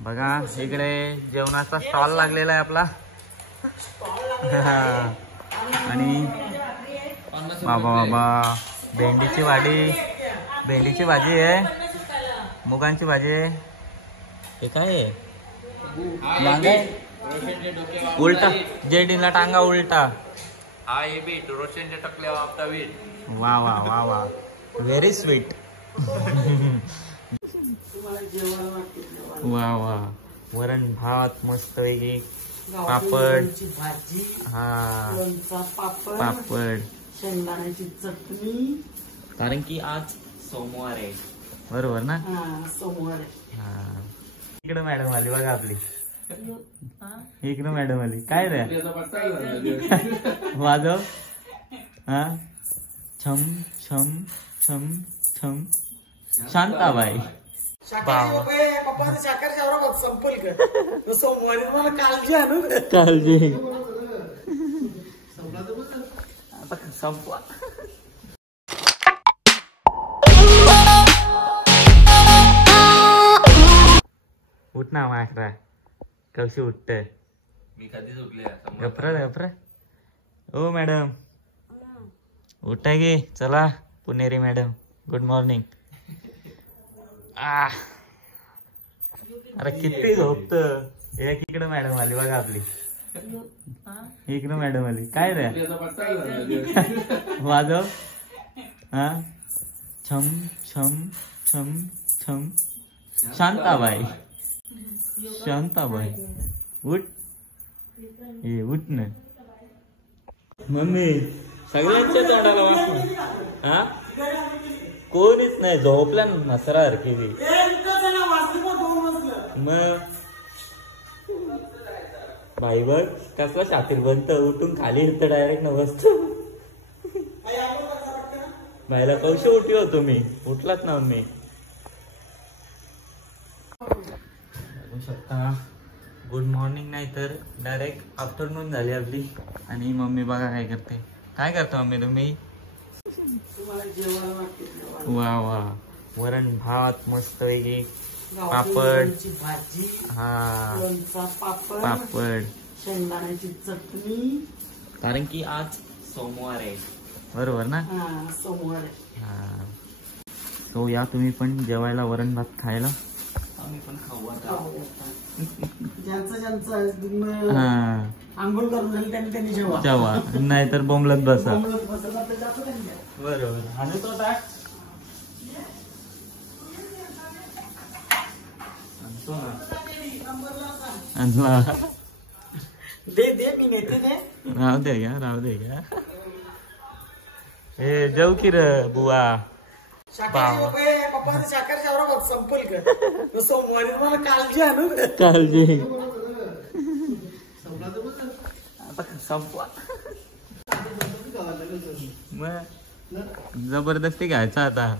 बघा इकडे जेवणाचा स्टॉल लागलेला आहे आपला आणि बाबा बाबा भेंडीची भाजी आहे, मुगांची भाजी आहे, हे काय आहे उलटा जेडीला टांगा उलटा हा ये बीट रोशनच्या टकल्या वापता बीट वा वा वा वा व्हेरी स्वीट वा वा वरण भात मस्त वेगळी पापड हा पापड शेंगदाण्याची चटणी कारण की आज सोमवार आहे बरोबर ना सोमवार आहे. हा इकडे मॅडम आली बघा आपली इकडे मॅडम आली काय रे वाजव हा छम छम छम छम शांताबाई पप्पा साखर शावर संपल का सोमवारी मला काळजी आणू काळजी संपवा उठ ना माकरा कशी उठत मी कधीच उठले गपरा ओ मॅडम उठा गे चला पुणेरी मॅडम गुड मॉर्निंग अरे किती झोपत एक इकडे मॅडम आली बघा आपली इकडे मॅडम आली काय रे वाजव हा छम छम छम छम शांताबाई उठ ये उठ ना मम्मी सगळ्यांच्या तोंडाला वाटलं हा कोणीच नाही झोपल्या नसरा सारखी मग भाई बघ कसला शातीर बनत उठून खाली येतं डायरेक्ट न बसत भाईला कौश उठी होतो मी उठलाच ना मम्मी शकता गुड मॉर्निंग नाही तर डायरेक्ट आफ्टरनून झाली आपली आणि मम्मी बघा काय करतो मम्मी तुम्ही वा वा वरण भात मस्त वेगळी पापड भाजी हा पापड शेंगदाण्याची चटणी कारण की आज सोमवार आहे बरोबर ना सोमवार आहे. हा तो या तुम्ही पण जेवायला वरण भात खायला आम्ही पण खाऊ ज्यांचं आंघोळ करून झाली त्यांनी जेवा नाहीतर बोंबलत बसा बरोबर आणि तो दे मी नेते दे राहू दे घ्या हे जाऊ की रे बुवा पप्पा साखर शावर संपल का सोमवारी मला काळजी आणू काळजी संपवा मग जबरदस्ती घ्यायचा आता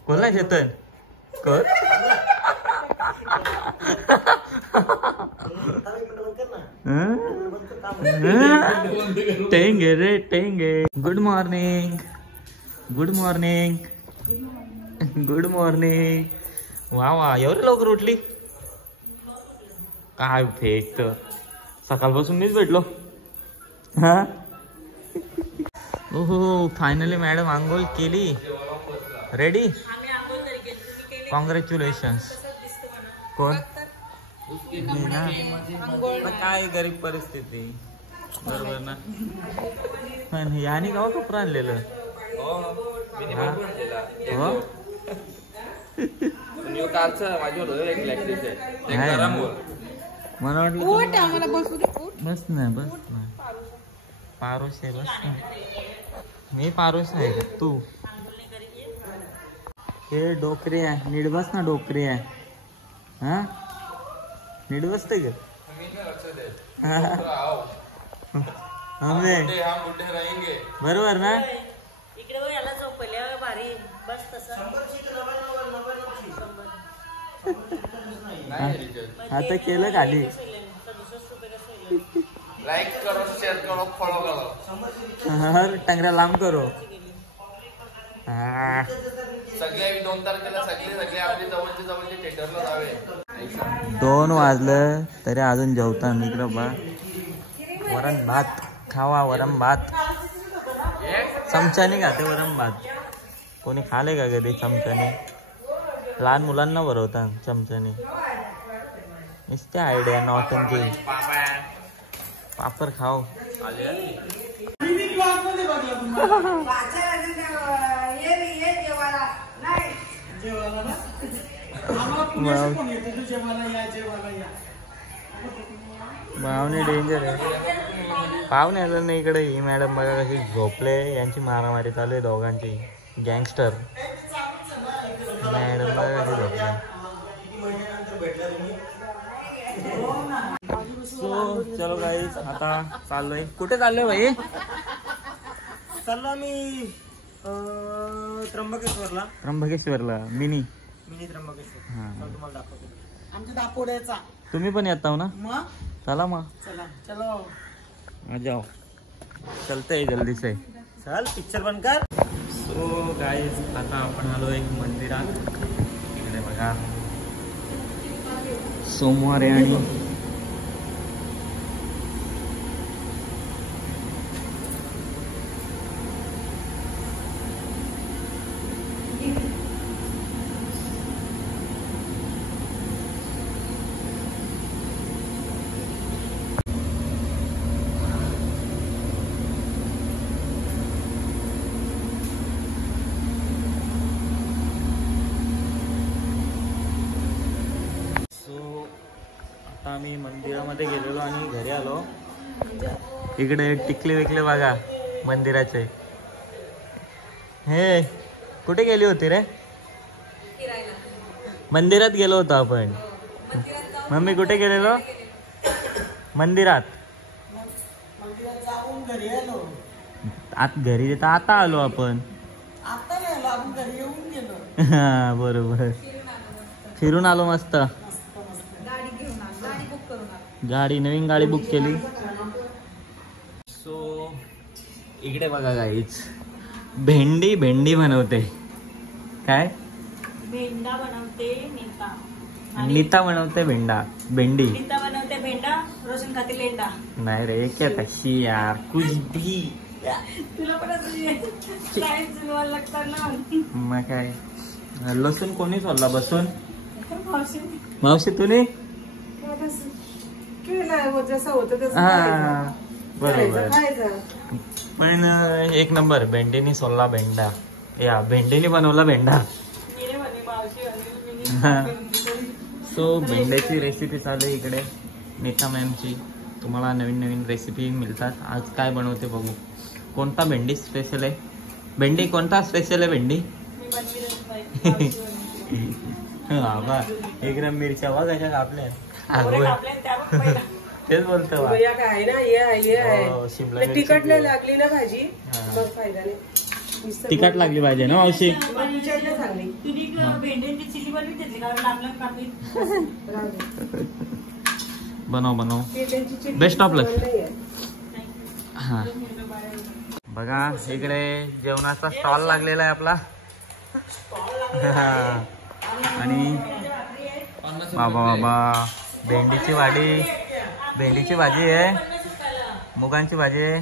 खोल ना चेतन खोल टेंगे रे टेंगे गुड मॉर्निंग वा वा एवढी लवकर उठली काय फेकत सकाळपासून मीच भेटलो हा ओहो फायनली मॅडम आंघोळ केली रेडी कॉंग्रॅच्युलेशन्स कोण ना काय गरीब परिस्थिती बरोबर ना पण याने गाव कपडा आणलेलं हो मला वाटलं बस ना पारोस आहे बस ना मी पारोस आहे का तू हे डोकरी आहे नीट बस ना डोकरी आहे हा नीट बसते का बरोबर ना आता केलं खाली लाइक करो शेयर करो फॉलो करो टंगरा लांब करो सगळे 2 तारखेला सगळे आपले जवळचे थिएटरला जावे. 2 वाजलं तरी अजून जेवता. इकडं बा वरण भात खावा. वरण भात चमच्याने खाते. वरण भात कोणी खाले का कधी चमच्याने? लहान मुलांना भरवतात चमच्याने. नुसते आयडिया नॉटनची. पापड खाओ. मावणे डेंजर आहे. पाहुणे आलं नाही इकडे. ही मॅडम बघा कशी झोपले. यांची मारामारी चालू आहे दोघांची. गँगस्टर मॅडम बघा कशी झोपले. सो चलो गाईज आता चाललोय. कुठे चाललोय भाई? चाललो आम्ही त्र्यंबकेश्वरला. त्र्यंबकेश्वरला मिनी त्र्यंबकेश्वर. हा. तुम्हाला दाखवतो. आमच्या दापोड्याचा. तुम्ही पण येता हो ना? मग चला मग. चलो आ जाओ. चलते जल्दी से. चल पिक्चर बंद कर. सो गाईज आता आपण आलो एक मंदिरात. इकडे बघा सोमवार आहे आणि आम्ही मंदिरामध्ये गेलेलो आणि घरी आलो. इकडे टिकले विकले बघा मंदिराचे. हे कुठे गेली होती रे? मंदिरात गेलो होतो आपण. मम्मी कुठे गेलेलो? मंदिरात. जाऊन घरी आलो. घरी तर आता आलो आपण. आता नाही आलो आपण घरी येऊन गेलो. हा बरोबर. फिरून आलो मस्त. गाडी नवीन गाडी बुक केली. सो इकडे बघा गाईच भेंडी बनवते. काय? भेंडा बनवते नीता. नीता बनवते भेंडी. नीता बनवते भेंडा. रोशन खाते लेंडा. नाही रे क्या तशी यार कुछ भी. तुला पण लागतात ना. मग काय लसूण कोणी सोडला बसून? मावशी मावशी तुने? जसं होतं तसं हा बरोबर. खायचं. पण एक नंबर भेंडीनी सोडला भेंडा. या भेंडीनी बनवला भेंडा. सो भेंड्याची रेसिपी चालू आहे इकडे नीता मॅमची. तुम्हाला नवीन नवीन रेसिपी मिळतात. आज काय बनवते बघू. कोणता भेंडी स्पेशल आहे? भेंडी कोणता स्पेशल आहे? भेंडी बाबा एकदम मिरच्या बघ कशा कापल्या. तेच बोलतो आहे ना. हो, शिमला मिरची. तिखट नाही लागली ना भाजी. हा. फायदा नाही. तिखट लागली पाहिजे ना मावशी. भेंड्यांची चिली बनवी घेतली कारण लांब कापली. बनव बेस्ट ऑफ लक. हा बघा इकडे जेवणाचा स्टॉल लागलेला आहे आपला. आणि बाबा भेंडीची भाजी आहे. मुगांची भाजी आहे.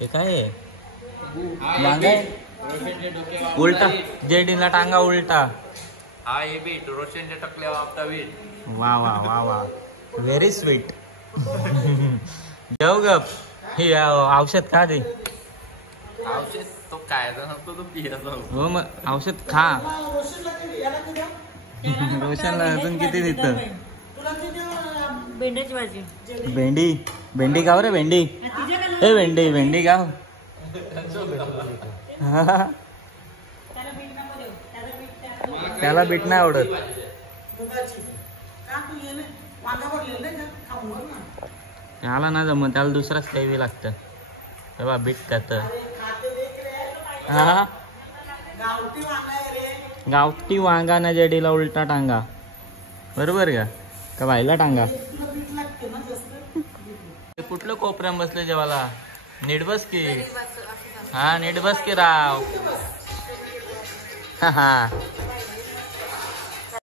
हे काय आहे? वांगा आहे. उलटा जेडीला टांगा उलटा. हा हे बीट रोशनच्या टकल्यावर आपला बीट. वा वा वा वा व्हेरी स्वीट. जाऊ गप. हे औषध खा दे. औषध तो काय नसतो तो पियाचा. हो मग औषध खा. रोशनला अजून किती देतं? भेंड्याची भाजी. भेंडी गाव रे. भेंडी ए भेंडी गाव. त्याला बीट नाही आवडत. त्याला ना जमत. त्याला दुसराच काही लागतं. तेव्हा बीट त्यात. हा गावठी वांगा ना जडीला उलटा टांगा. बरोबर का व्हायला टांगा. कुठलं कोपऱ्यात बसले जेवाला? नीट बस की. हा नीट बस की राव. हा